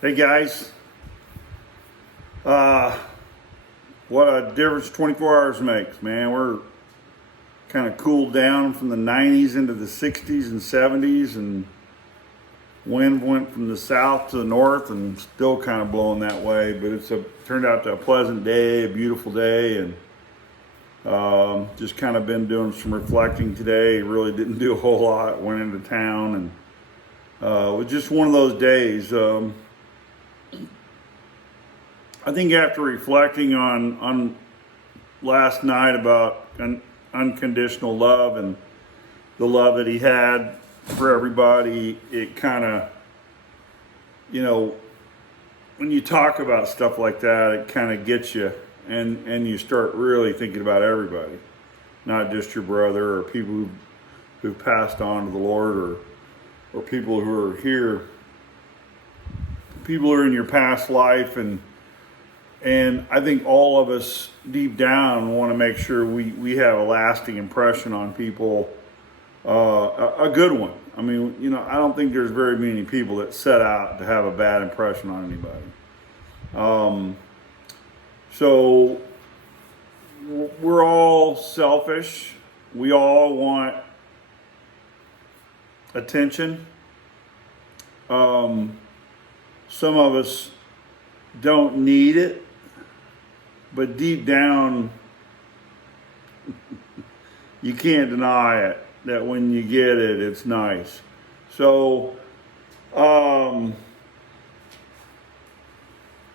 Hey guys, what a difference 24 hours makes, man. We're kind of cooled down from the 90s into the 60s and 70s, and wind went from the south to the north and still kind of blowing that way. But turned out to a pleasant day, a beautiful day, and just kind of been doing some reflecting today. Really didn't do a whole lot. Went into town, and it was just one of those days. I think after reflecting on last night about unconditional love and the love that he had for everybody, it kind of, when you talk about stuff like that, it kind of gets you, and you start really thinking about everybody, not just your brother or people who've passed on to the Lord, or people who are here, people who are in your past life. And I think all of us deep down want to make sure we have a lasting impression on people, a good one. I mean, I don't think there's very many people that set out to have a bad impression on anybody. So we're all selfish. We all want attention. Some of us don't need it. But deep down, you can't deny it, that when you get it, it's nice. So,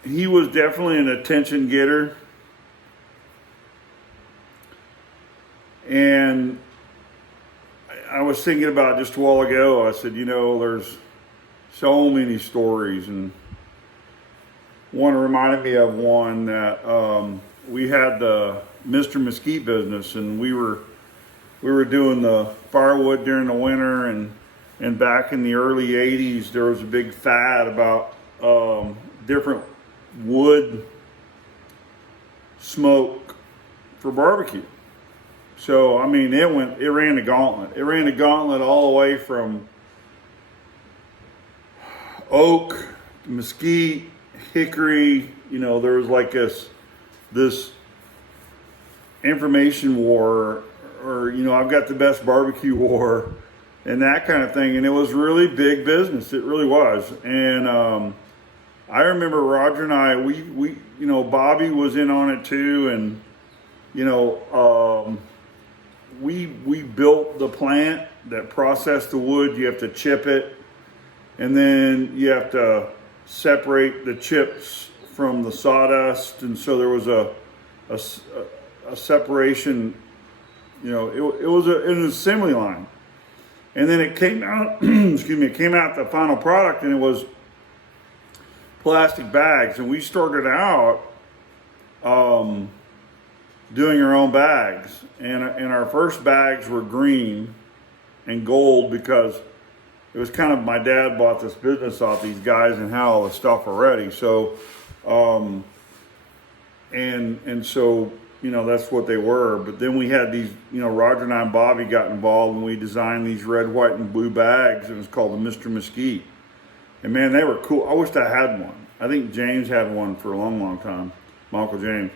he was definitely an attention getter. And I was thinking about just a while ago, I said, there's so many stories, and one reminded me of one that we had the Mr. Mesquite business, and we were doing the firewood during the winter, and back in the early 80s there was a big fad about different wood smoke for barbecue. So I mean, it ran the gauntlet. It ran the gauntlet all the way from oak to mesquite, hickory. There was like this information war, or I've got the best barbecue war, and that kind of thing. And it was really big business. It really was. And I remember Roger and I, we Bobby was in on it too, and we built the plant that processed the wood. You have to chip it, and then you have to separate the chips from the sawdust, and so there was a separation. It was an assembly line, and then it came out. It came out the final product, and it was plastic bags. And we started out doing our own bags, and our first bags were green and gold because it was kind of, my dad bought this business off these guys and had all the stuff already. So, and so, that's what they were. But then we had these, Roger and I and Bobby got involved, and we designed these red, white, and blue bags, and it was called the Mr. Mesquite. And man, they were cool. I wished I had one. I think James had one for a long, long time, my Uncle James.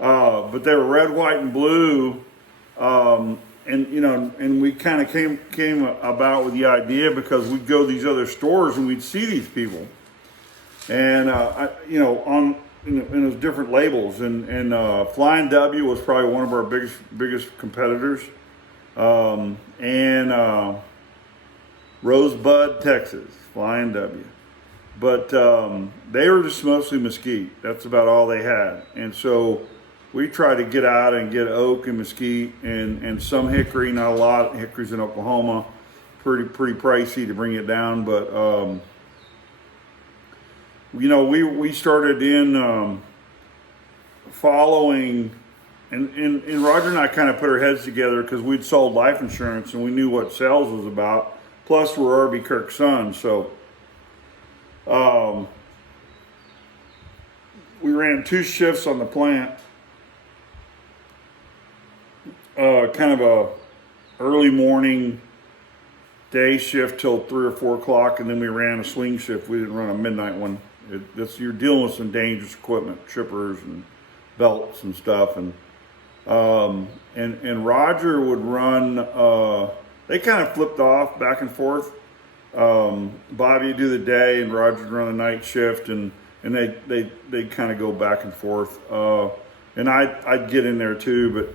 But they were red, white, and blue. And we kind of came about with the idea because we'd go to these other stores and we'd see these people, and and it was different labels, and Flying W was probably one of our biggest competitors, and Rosebud, Texas, Flying W, but they were just mostly mesquite. That's about all they had, and so we tried to get out and get oak and mesquite and some hickory, not a lot. Hickory's in Oklahoma, pretty pricey to bring it down. But we started in following, and Roger and I kind of put our heads together because we'd sold life insurance and we knew what sales was about. Plus, we're R.B. Kirk's sons, so we ran 2 shifts on the plant. Kind of a early morning day shift till 3 or 4 o'clock, and then we ran a swing shift. We didn't run a midnight one. You're dealing with some dangerous equipment, trippers and belts and stuff, and Roger would run. They kind of flipped off back and forth. Bobby would do the day, and Roger would run the night shift, and they kind of go back and forth. And I'd get in there too, but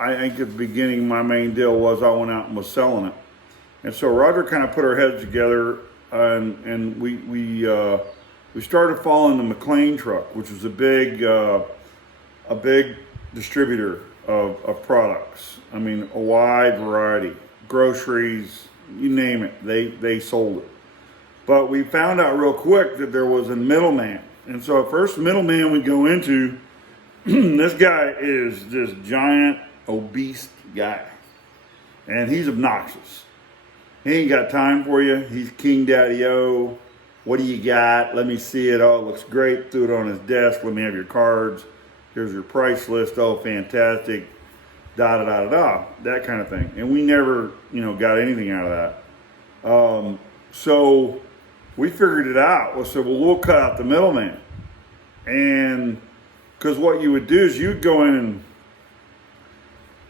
I think at the beginning my main deal was I went out and was selling it, and so Roger kind of put our heads together, and we started following the McLean truck, which was a big distributor of products. I mean, a wide variety, groceries, you name it, they sold it. But we found out real quick that there was a middleman, and so at first middleman we go into. This guy is this giant, obese guy, and he's obnoxious. He ain't got time for you. He's King Daddy-O. What do you got? Let me see it. Oh, it looks great. Threw it on his desk. Let me have your cards. Here's your price list. Oh, fantastic. Da da da da da. That kind of thing. And we never, got anything out of that. So we figured it out. We said, well, we'll cut out the middleman. And because what you would do is you'd go in and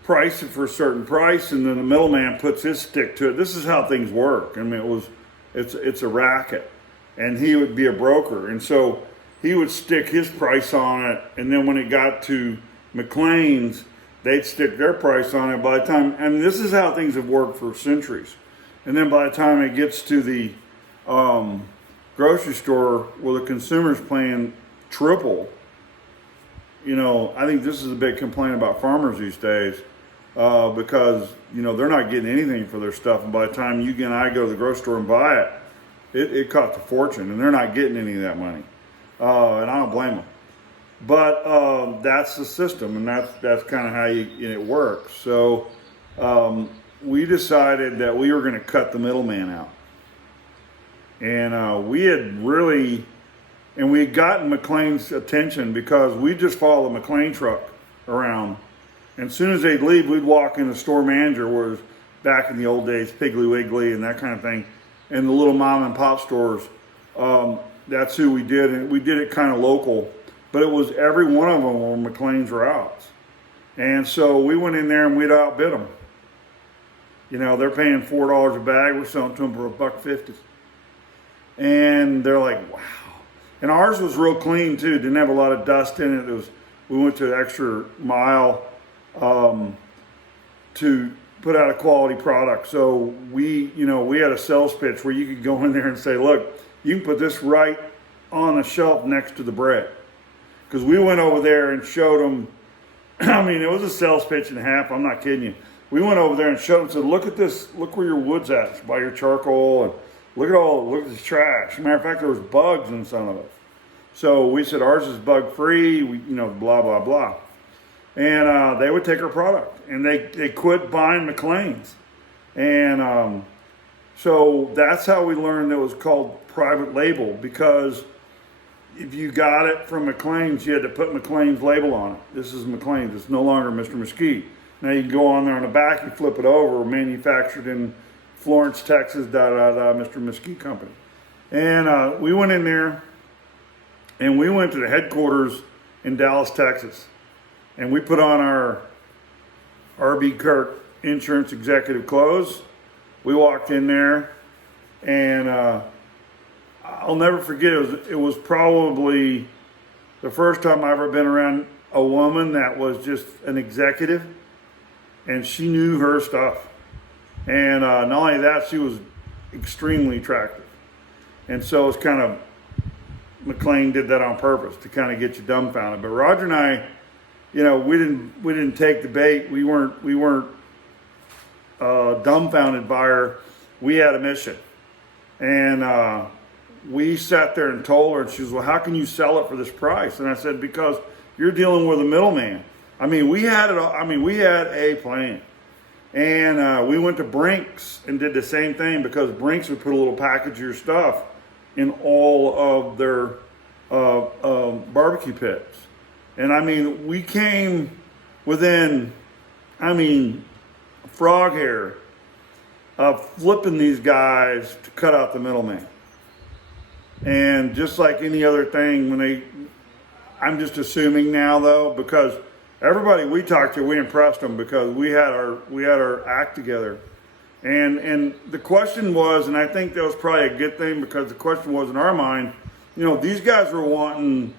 price it for a certain price, and then the middleman puts his stick to it. This is how things work. I mean, it's a racket, and he would be a broker, and so he would stick his price on it, and then when it got to McLean's, they'd stick their price on it. By the time, and this is how things have worked for centuries, and then by the time it gets to the grocery store where the consumer's paying triple. I think this is a big complaint about farmers these days because, they're not getting anything for their stuff. And by the time you and I go to the grocery store and buy it costs a fortune, and they're not getting any of that money. And I don't blame them. But that's the system, and that's kind of how it works. So we decided that we were going to cut the middleman out. And we had gotten McLean's attention because we just followed the McLean truck around. And as soon as they'd leave, we'd walk in the store manager, was back in the old days, Piggly Wiggly and that kind of thing, and the little mom and pop stores. That's who we did, and we did it kind of local. But it was every one of them were McLean's routes. And so we went in there and we'd outbid them. They're paying $4 a bag. We're selling to them for $1.50. And they're like, wow. And ours was real clean too. Didn't have a lot of dust in it. We went to an extra mile to put out a quality product. So we had a sales pitch where you could go in there and say, look, you can put this right on the shelf next to the bread. Because we went over there and showed them. I mean, it was a sales pitch and a half. I'm not kidding you. We went over there and showed them. And said, look at this. Look where your wood's at. By your charcoal and. Look at this trash. As a matter of fact, there was bugs in some of it. So we said ours is bug free. Blah blah blah, and they would take our product, and they quit buying McLean's, and so that's how we learned it was called private label, because if you got it from McLean's, you had to put McLean's label on it. This is McLean's. It's no longer Mr. Mesquite. Now you can go on there on the back, you flip it over, manufactured in Florence, Texas, Mr. Mesquite Company. And we went in there, and we went to the headquarters in Dallas, Texas. And we put on our R.B. Kirk insurance executive clothes. We walked in there, and I'll never forget, it was probably the first time I've ever been around a woman that was just an executive, and she knew her stuff. And not only that, she was extremely attractive. And so it's kind of, McLean did that on purpose to kind of get you dumbfounded. But Roger and I, we didn't take the bait. We weren't dumbfounded by her. We had a mission. And we sat there and told her, and she was, well, how can you sell it for this price? And I said, because you're dealing with a middleman. I mean, we had a plan. And we went to Brinks and did the same thing, because Brinks would put a little package of your stuff in all of their barbecue pits. And I mean, we came within, frog hair of flipping these guys to cut out the middleman. And just like any other thing, I'm just assuming now though, because everybody we talked to, we impressed them because we had our act together. And the question was, and I think that was probably a good thing because the question was in our mind, these guys were wanting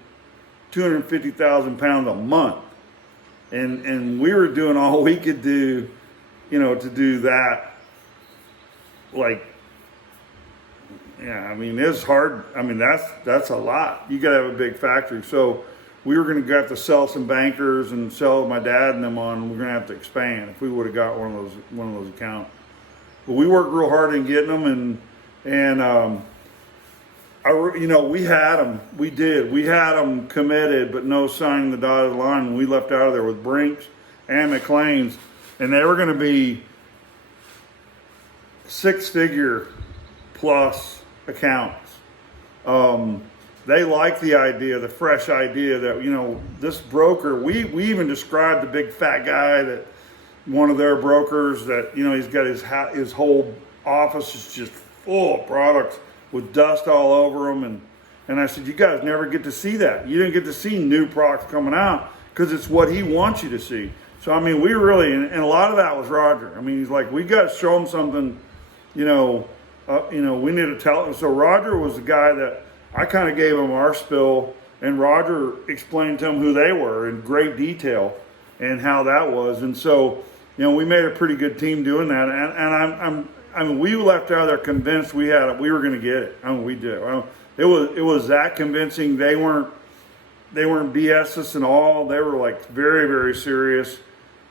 250,000 pounds a month. And we were doing all we could do, to do that. Like, yeah, I mean, it's hard. I mean, that's a lot. You got to have a big factory. So we were going to have to sell some bankers and sell my dad and them on. We're going to have to expand if we would have got one of those accounts. But we worked real hard in getting them, and we had them. We did. We had them committed, but no signing the dotted line. And we left out of there with Brinks and McLean's, and they were going to be six-figure plus accounts. They liked the idea, the fresh idea that, this broker, we even described the big fat guy that one of their brokers that, he's got his whole office is just full of products with dust all over them. And I said, you guys never get to see that. You didn't get to see new products coming out because it's what he wants you to see. So, I mean, we really, and a lot of that was Roger. I mean, he's like, we got to show him something, we need to tell him. So Roger was the guy that I kind of gave him our spill, and Roger explained to him who they were in great detail and how that was. And so, we made a pretty good team doing that. And I mean, we left out there convinced we were going to get it. I mean, we did. It was that convincing. They weren't BS us at all. They were like very, very serious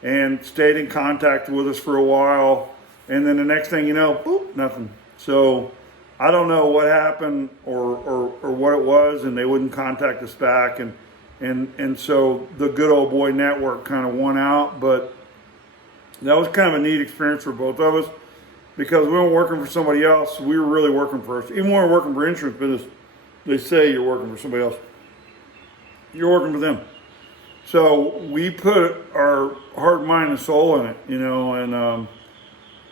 and stayed in contact with us for a while. And then the next thing you know, boop, nothing. So I don't know what happened or what it was, and they wouldn't contact us back. And so the good old boy network kind of won out. But that was kind of a neat experience for both of us because we weren't working for somebody else. We were really working for us. Even when we're working for insurance business, they say you're working for somebody else. You're working for them. So we put our heart, mind, and soul in it,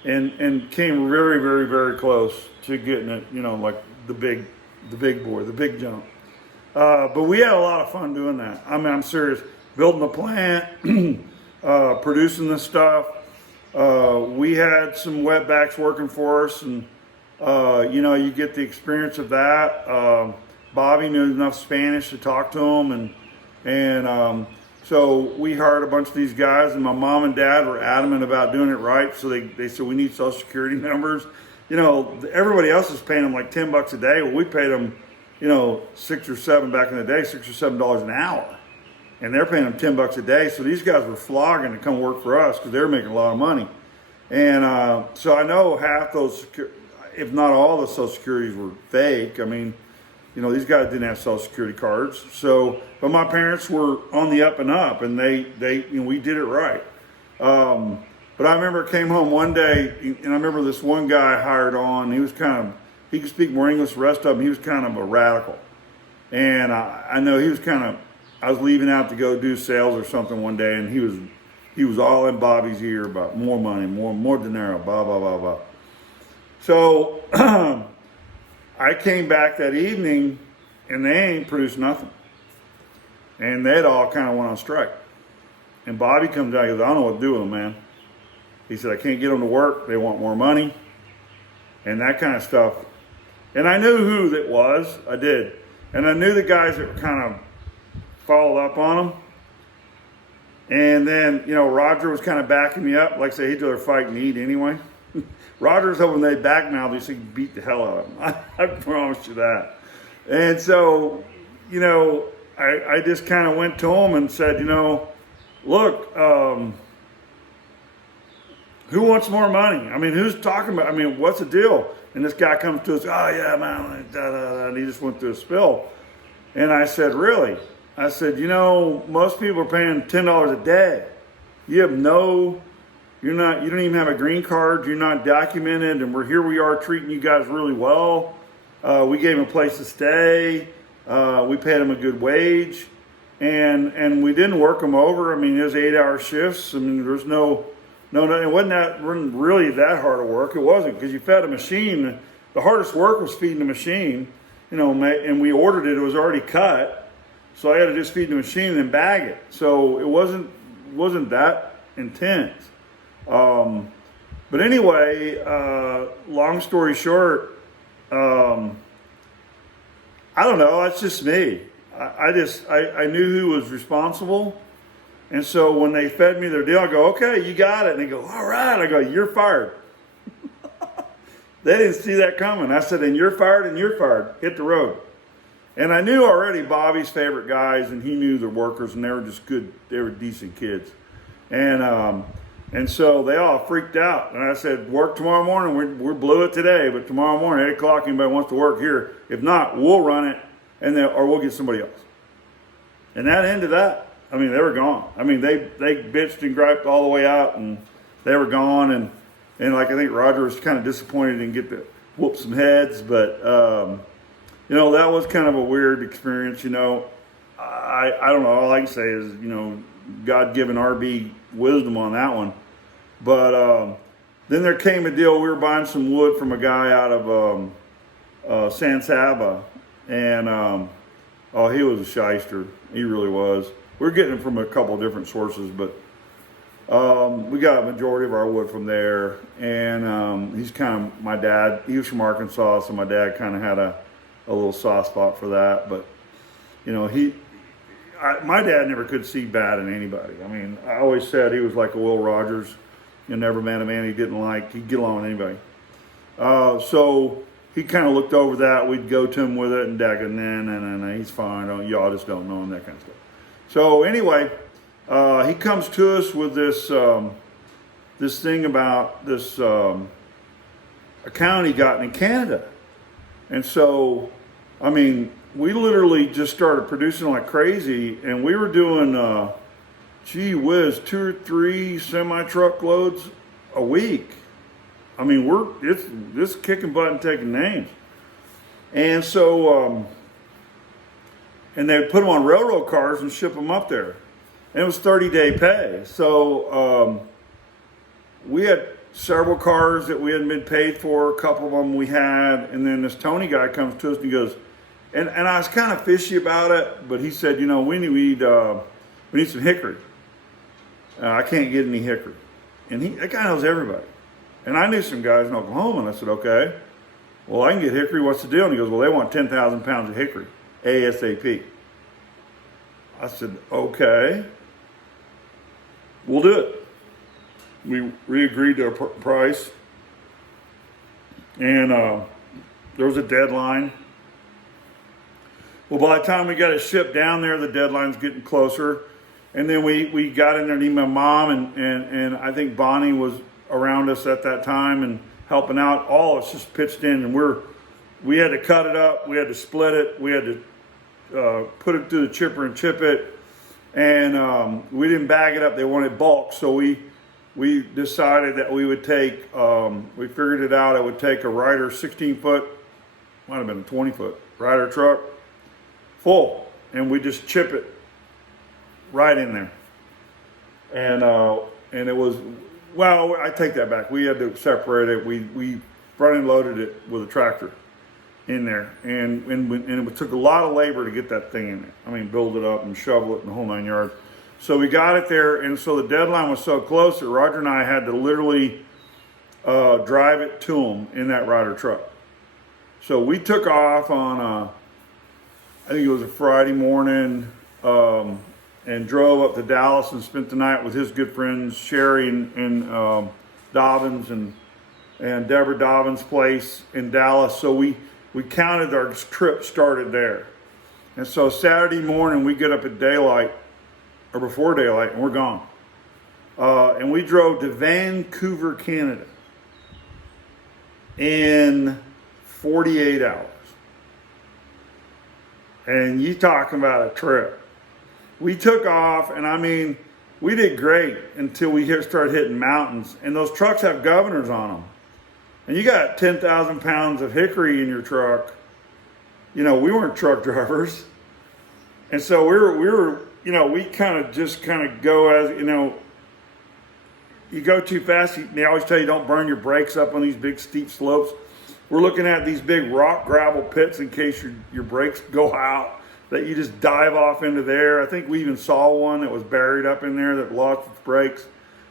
and came very, very, very close to getting it, like the big boy, the big jump. But we had a lot of fun doing that. I mean, I'm serious. Building the plant, producing the stuff. We had some wetbacks working for us, and you get the experience of that. Bobby knew enough Spanish to talk to him, and so we hired a bunch of these guys, and my mom and dad were adamant about doing it right. So they said we need Social Security numbers. Everybody else is paying them like $10 a day. Well, we paid them, $6 or $7 back in the day, $6 or $7 an hour. And they're paying them $10 a day. So these guys were flogging to come work for us because they were making a lot of money. And so I know half those, if not all the Social Securities were fake. I mean, these guys didn't have Social Security cards. So, but my parents were on the up and up, and we did it right. But I remember I came home one day, and I remember this one guy I hired on. He could speak more English. The rest of them, he was kind of a radical. And I know he was I was leaving out to go do sales or something one day, and he was all in Bobby's ear about more money, more dinero, blah, blah, blah, blah. So I came back that evening, and they ain't produced nothing. And they'd all kind of went on strike. And Bobby comes out and goes, I don't know what to do with them, man. He said, I can't get them to work. They want more money and that kind of stuff. And I knew who that was. I did. And I knew the guys that were kind of followed up on them. And then, Roger was kind of backing me up. Like I say, he'd rather fight and eat anyway. Roger's hoping they back now. They say beat the hell out of him. I promise you that. And so, I just kind of went to him and said, look, who wants more money? I mean, who's talking about, what's the deal? And this guy comes to us, oh yeah, man, da, da, da, and he just went through a spill. And I said, really? I said, most people are paying $10 a day. You don't even have a green card, you're not documented, and we are treating you guys really well. We gave them a place to stay. We paid them a good wage, and we didn't work them over. It was 8-hour shifts. There's it wasn't really that hard of work. It wasn't, because you fed a machine. The hardest work was feeding the machine, and we ordered it. It was already cut, so I had to just feed the machine and then bag it. So it wasn't that intense. But anyway, long story short, I don't know. That's just me. I knew who was responsible. And so when they fed me their deal, I go, okay, you got it. And they go, all right. I go, you're fired. They didn't see that coming. I said, and you're fired and you're fired. Hit the road. And I knew already Bobby's favorite guys, and he knew the workers, and they were just good. They were decent kids. And so they all freaked out. And I said, work tomorrow morning. We blew it today, but tomorrow morning, 8 o'clock, anybody wants to work here. If not, we'll run it, or we'll get somebody else. And that ended that. I mean, they were gone. I mean, they bitched and griped all the way out, and they were gone. And like, I think Roger was kind of disappointed and get to whoop some heads. But, that was kind of a weird experience, I don't know. All I can say is, God-given RB wisdom on that one. But then there came a deal. We were buying some wood from a guy out of San Saba. And, he was a shyster. He really was. We were getting it from a couple of different sources, but we got a majority of our wood from there. And he's kind of my dad. He was from Arkansas, so my dad kind of had a little soft spot for that. But my dad never could see bad in anybody. I mean, I always said he was like a Will Rogers. You never met a man he didn't like. He'd get along with anybody. So he kind of looked over that. We'd go to him with it, and Dad goes, nah, he's fine. Y'all just don't know him, that kind of stuff. So anyway, he comes to us with this this thing about this account he got in Canada. And so, I mean, we literally just started producing like crazy, and we were doing, gee whiz, 2 or 3 semi-truck loads a week. I mean, it's kicking butt and taking names. And so, and they would put them on railroad cars and ship them up there. And it was 30-day pay. So we had several cars that we hadn't been paid for. A couple of them we had. And then this Tony guy comes to us and he goes, and I was kind of fishy about it, but he said, we need some hickory. I can't get any hickory. And that guy knows everybody. And I knew some guys in Oklahoma, and I said, okay, well, I can get hickory. What's the deal? And he goes, well, they want 10,000 pounds of hickory, ASAP. I said, okay, we'll do it. We agreed to a price, and there was a deadline. Well, by the time we got it shipped down there, the deadline's getting closer. And then we got in there to meet my mom, and I think Bonnie was around us at that time and helping out. All of us just pitched in, and we had to cut it up, we had to split it, we had to put it through the chipper and chip it, and we didn't bag it up. They wanted bulk, so we decided that we would take, we figured it out, it would take a Ryder 16-foot, might have been a 20-foot Ryder truck, full, and we just chip it right in there. And it was, well, I take that back. We had to separate it. We front end loaded it with a tractor in there, and it took a lot of labor to get that thing in there. I mean, build it up and shovel it and the whole 9 yards. So we got it there, and so the deadline was so close that Roger and I had to literally drive it to him in that Ryder truck. So we took off on I think it was a Friday morning, and drove up to Dallas and spent the night with his good friends Sherry and Dobbins and Deborah Dobbins' place in Dallas. So we counted our trip started there. And so Saturday morning we get up at daylight, or before daylight, and we're gone. And we drove to Vancouver, Canada in 48 hours. And you talking about a trip. We took off, and I mean, we did great until we started hitting mountains. And those trucks have governors on them. And you got 10,000 pounds of hickory in your truck. We weren't truck drivers. And so we were, we kind of go as, you go too fast. They always tell you don't burn your brakes up on these big steep slopes. We're looking at these big rock gravel pits in case your brakes go out, that you just dive off into there. I think we even saw one that was buried up in there that lost its brakes.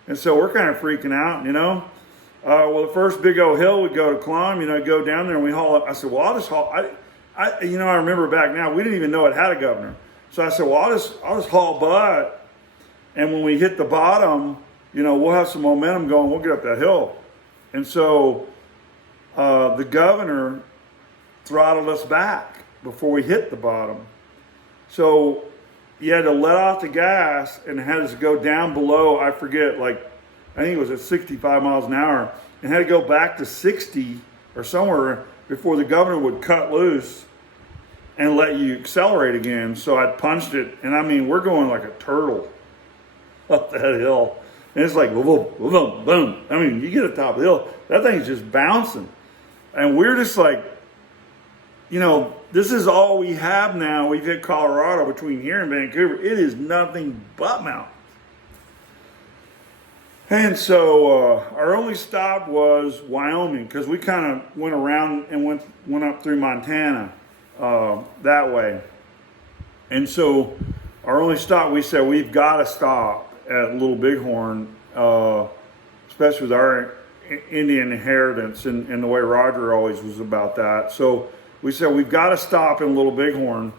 And so we're kind of freaking out, you know. Well, the first big old hill we go to climb, you know, go down there and we haul up. I said, well, I'll just haul. I remember back now, we didn't even know it had a governor. So I said, well, I'll just haul butt. And when we hit the bottom, you know, we'll have some momentum going. We'll get up that hill. And so the governor throttled us back before we hit the bottom. So you had to let off the gas and had us go down below, I forget, like, I think it was at 65 miles an hour, and had to go back to 60 or somewhere before the governor would cut loose and let you accelerate again. So I punched it, and I mean, we're going like a turtle up that hill. And it's like, boom, boom, boom, boom. I mean, you get to the top of the hill, that thing's just bouncing. And we're just like, you know, this is all we have now. We've hit Colorado between here and Vancouver. It is nothing but mountains. And so our only stop was Wyoming, because we kind of went around and went up through Montana that way. And so our only stop, we said we've got to stop at Little Bighorn, especially with our Indian inheritance and the way Roger always was about that. So we said we've got to stop in Little Bighorn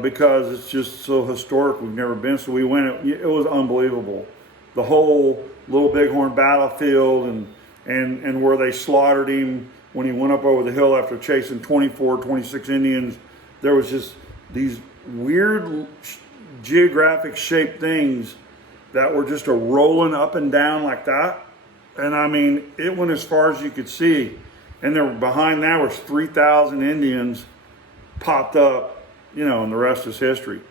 because it's just so historic. We've never been. So we went. It was unbelievable. The whole Little Bighorn battlefield and where they slaughtered him when he went up over the hill after chasing 26 Indians. There was just these weird geographic shaped things that were just a rolling up and down like that. And I mean, it went as far as you could see. And there behind that was 3,000 Indians popped up, you know, and the rest is history.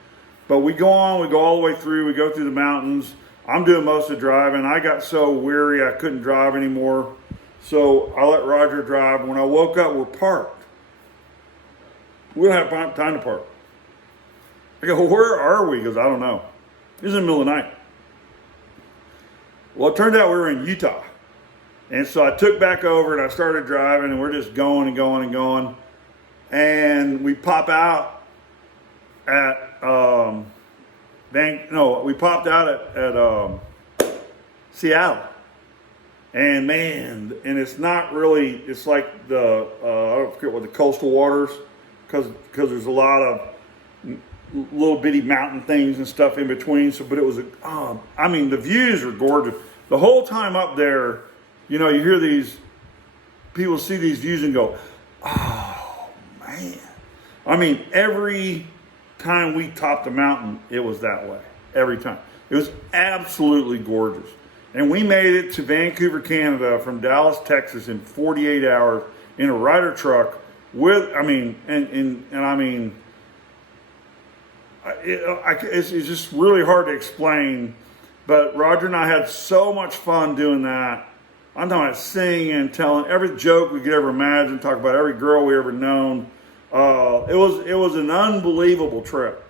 But we go on, we go all the way through, we go through the mountains. I'm doing most of the driving. I got so weary I couldn't drive anymore. So I let Roger drive. When I woke up, we're parked. We don't have time to park. I go, where are we? He goes, I don't know. It was in the middle of the night. Well, it turned out we were in Utah. And so I took back over and I started driving, and we're just going and going and going. And we pop out at we popped out at Seattle. And man, and it's not really, it's like the, I don't forget what, the coastal waters, because there's a lot of little bitty mountain things and stuff in between. So, but it was, I mean, the views are gorgeous. The whole time up there, you know, you hear these, people see these views and go, oh man. I mean, every time we topped a mountain, it was that way. Every time. It was absolutely gorgeous. And we made it to Vancouver, Canada from Dallas, Texas in 48 hours in a Ryder truck with, I mean, it's just really hard to explain. But Roger and I had so much fun doing that. I'm talking about singing, telling every joke we could ever imagine, talk about every girl we ever known. It was an unbelievable trip.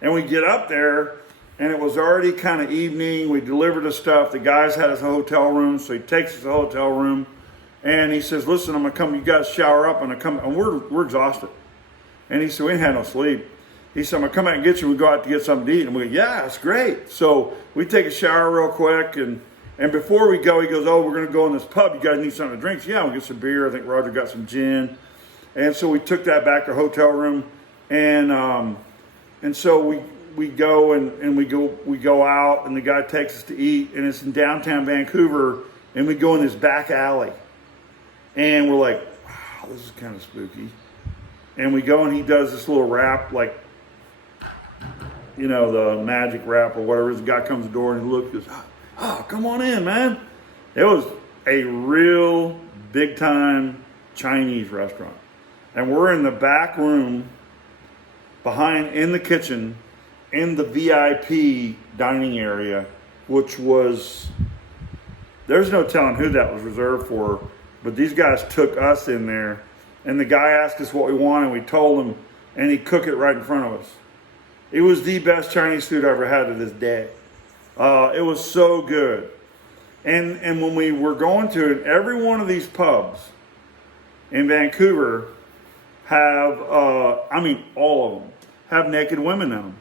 And we get up there, and it was already kind of evening. We delivered the stuff. The guys had us a hotel room, so he takes us to a hotel room, and he says, "Listen, I'm gonna come. You guys shower up, and I come." And we're exhausted. And he said, "We ain't had no sleep." He said, "I'm gonna come out and get you. We go out to get something to eat." And we go, "Yeah, it's great." So we take a shower real quick, and before we go, he goes, "Oh, we're gonna go in this pub. You guys need something to drink?" So, yeah, we'll get some beer. I think Roger got some gin, and so we took that back to our hotel room, and so we go and we go out, and the guy takes us to eat, and it's in downtown Vancouver, and we go in this back alley, and we're like, wow, this is kind of spooky. And we go, and he does this little rap, like, you know, the magic rap or whatever. The guy comes to the door and he looks, goes, "Oh, come on in, man." It was a real big time Chinese restaurant, and we're in the back room behind, in the kitchen, in the VIP dining area, which was, there's no telling who that was reserved for, but these guys took us in there, and the guy asked us what we wanted, and we told him, and he cooked it right in front of us. It was the best Chinese food I ever had to this day. It was so good. And when we were going to it, every one of these pubs in Vancouver have, I mean, all of them have naked women in them.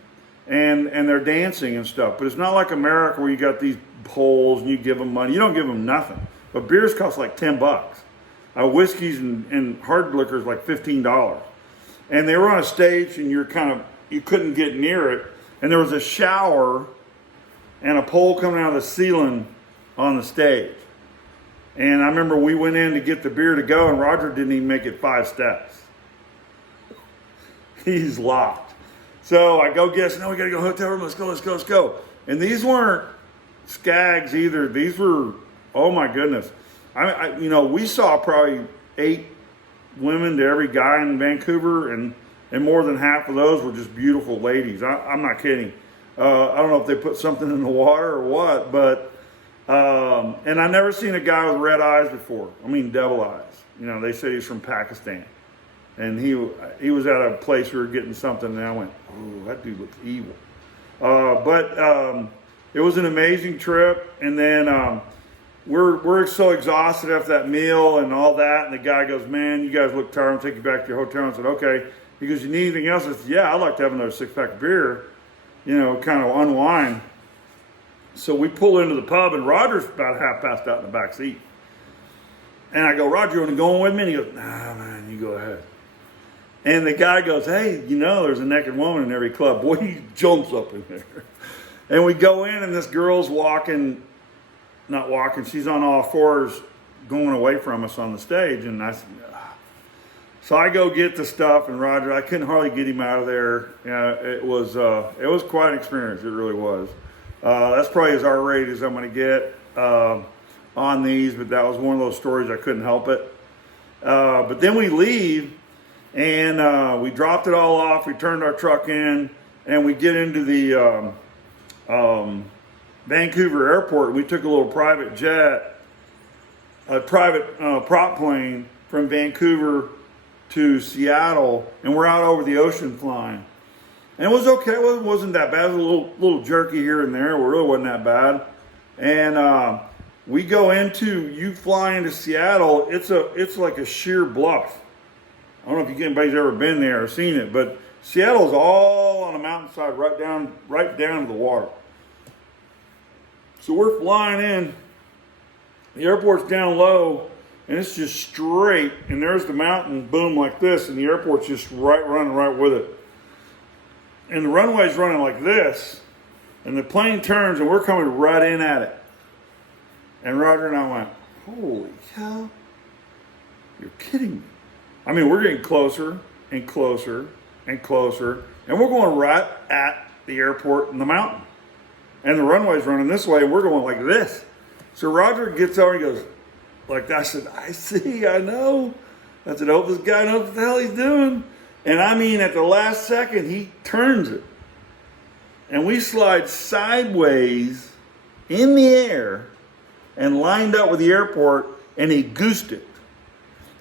And they're dancing and stuff. But it's not like America where you got these poles and you give them money. You don't give them nothing. But beers cost like $10. Whiskeys and hard liquors like $15. And they were on a stage and you couldn't get near it. And there was a shower and a pole coming out of the ceiling on the stage. And I remember we went in to get the beer to go, and Roger didn't even make it 5 steps. He's locked. So I go get, no, we gotta go hotel room, let's go. And these weren't skags either. These were, oh my goodness. We saw probably 8 women to every guy in Vancouver, and more than half of those were just beautiful ladies. I'm not kidding. I don't know if they put something in the water or what, but, and I never seen a guy with red eyes before. I mean, devil eyes. They said he's from Pakistan. And he was at a place we were getting something, and I went, oh, that dude looks evil. But it was an amazing trip. And then we're so exhausted after that meal and all that. And the guy goes, man, you guys look tired. I'll take you back to your hotel. And I said, okay. He goes, you need anything else? I said, yeah, I'd like to have another 6-pack of beer, kind of unwind. So we pull into the pub, and Roger's about half passed out in the back seat. And I go, Roger, you want to go in with me? And he goes, nah, man, you go ahead. And the guy goes, hey, there's a naked woman in every club. Boy, he jumps up in there. And we go in, and this girl's not walking, she's on all fours going away from us on the stage. And I said, ah. So I go get the stuff, and Roger, I couldn't hardly get him out of there. It was quite an experience. It really was. That's probably as R-rated as I'm going to get on these, but that was one of those stories I couldn't help it. But then we leave. And we dropped it all off. We turned our truck in, and we get into the Vancouver airport. We took a little private jet, a private prop plane from Vancouver to Seattle, and we're out over the ocean flying. And it was okay. It wasn't that bad. It was a little jerky here and there. It really wasn't that bad. And we go you fly into Seattle. It's like a sheer bluff. I don't know if anybody's ever been there or seen it, but Seattle's all on a mountainside right down to the water. So we're flying in. The airport's down low, and it's just straight. And there's the mountain, boom, like this, and the airport's just running right with it. And the runway's running like this, and the plane turns, and we're coming right in at it. And Roger and I went, holy cow, you're kidding me. I mean, we're getting closer and closer and closer, and we're going right at the airport and the mountain. And the runway's running this way, and we're going like this. So Roger gets over and he goes, like that. I said, I see, I know. I said, I hope this guy knows what the hell he's doing. And I mean, at the last second, he turns it. And we slide sideways in the air and lined up with the airport, and he goosed it.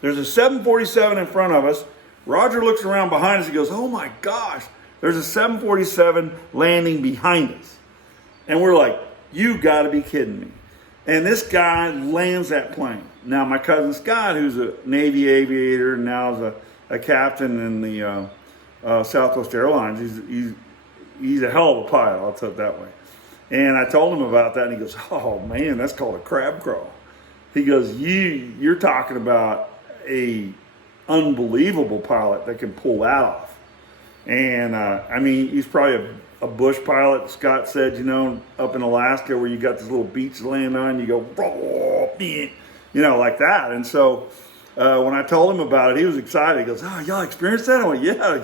There's a 747 in front of us. Roger looks around behind us. He goes, oh my gosh, there's a 747 landing behind us. And we're like, you got to be kidding me. And this guy lands that plane. Now, my cousin Scott, who's a Navy aviator and now is a captain in the Southwest Airlines, he's a hell of a pilot, I'll tell it that way. And I told him about that, and he goes, oh man, that's called a crab crawl. He goes, you're talking about a unbelievable pilot that can pull that off. And I mean, he's probably a bush pilot. Scott said, up in Alaska where you got this little beach to land on, you go, like that. And so when I told him about it, he was excited. He goes, oh, y'all experienced that? I went, yeah.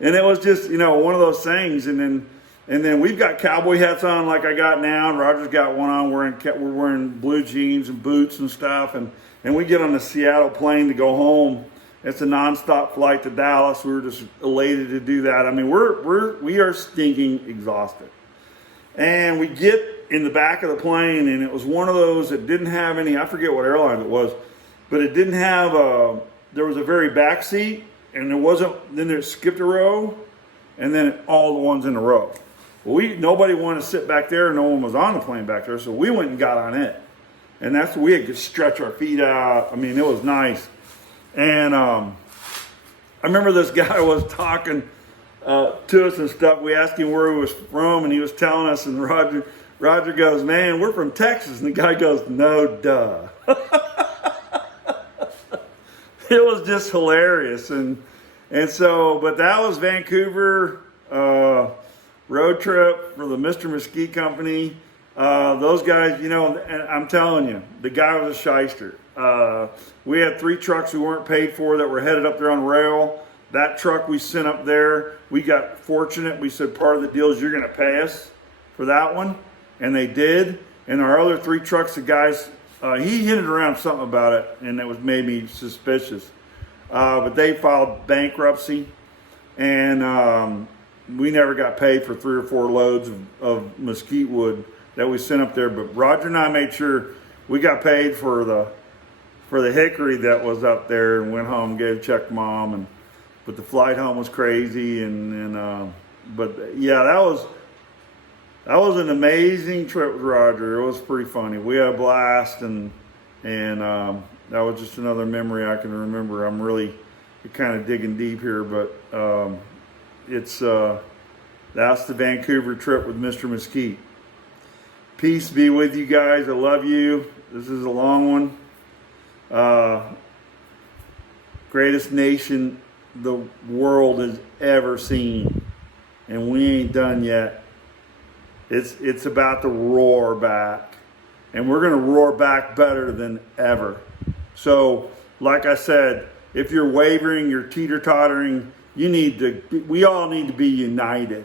And it was just, one of those things. And then we've got cowboy hats on like I got now, and Roger's got one on. We're wearing blue jeans and boots and stuff. And we get on the Seattle plane to go home. It's a nonstop flight to Dallas. We were just elated to do that. I mean, we are stinking exhausted. And we get in the back of the plane, and it was one of those that didn't have any, I forget what airline it was, but it didn't have there was a very back seat, and then it skipped a row, and then all the ones in a row. Well, nobody wanted to sit back there, and no one was on the plane back there, so we went and got on it. And we had to stretch our feet out. I mean, it was nice. And I remember this guy was talking to us and stuff. We asked him where he was from, and he was telling us. And Roger goes, "Man, we're from Texas." And the guy goes, "No, duh." It was just hilarious. And so, but that was Vancouver road trip for the Mr. Mesquite Company. Those guys, you know, and I'm telling you, the guy was a shyster. We had 3 trucks we weren't paid for that were headed up there on rail. That truck we sent up there, we got fortunate. We said part of the deal is you're going to pay us for that one. And they did. And our other 3 trucks, the guys, he hinted around something about it, and that was made me suspicious. But they filed bankruptcy, and we never got paid for 3 or 4 loads of mesquite wood that we sent up there. But Roger and I made sure we got paid for the hickory that was up there, and went home and gave a check to Mom. But the flight home was crazy, but yeah, that was an amazing trip with Roger. It was pretty funny. We had a blast, and that was just another memory I can remember. I'm really kind of digging deep here, but that's the Vancouver trip with Mr. Mesquite. Peace be with you guys. I love you. This is a long one. Greatest nation the world has ever seen, and we ain't done yet. It's about to roar back, and we're going to roar back better than ever. So, like I said, if you're wavering, you're teeter-tottering, we all need to be united,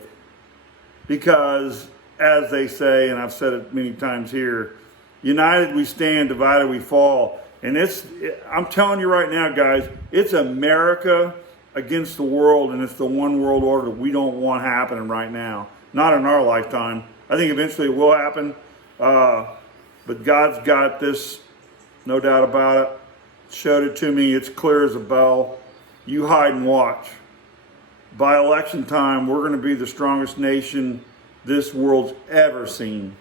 because as they say, and I've said it many times here, united we stand, divided we fall. And I'm telling you right now, guys, it's America against the world, and it's the one world order we don't want happening right now. Not in our lifetime. I think eventually it will happen, but God's got this, no doubt about it. Showed it to me. It's clear as a bell. You hide and watch. By election time, we're going to be the strongest nation this world's ever seen,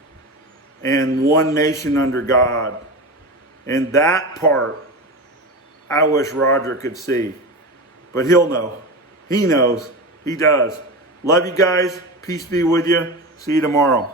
and one nation under God. And that part, I wish Roger could see. But he'll know. He knows. He does. Love you guys. Peace be with you. See you tomorrow.